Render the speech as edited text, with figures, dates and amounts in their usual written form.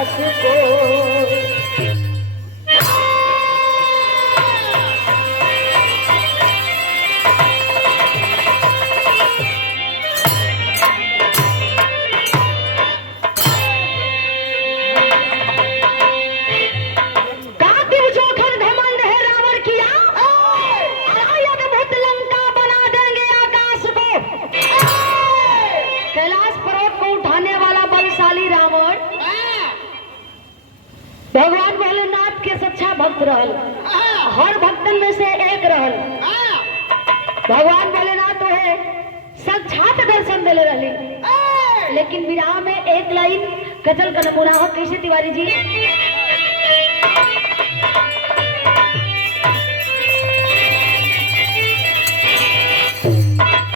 कैलाश को। भगवान भोलेनाथ के सच्चा भक्त रहल, हर भक्तन में से एक रहल। भगवान भोलेनाथ तो है साक्षात दर्शन दिले रहली, लेकिन विराह में एक लाइन गजल का नमूना हो कैसे तिवारी जी।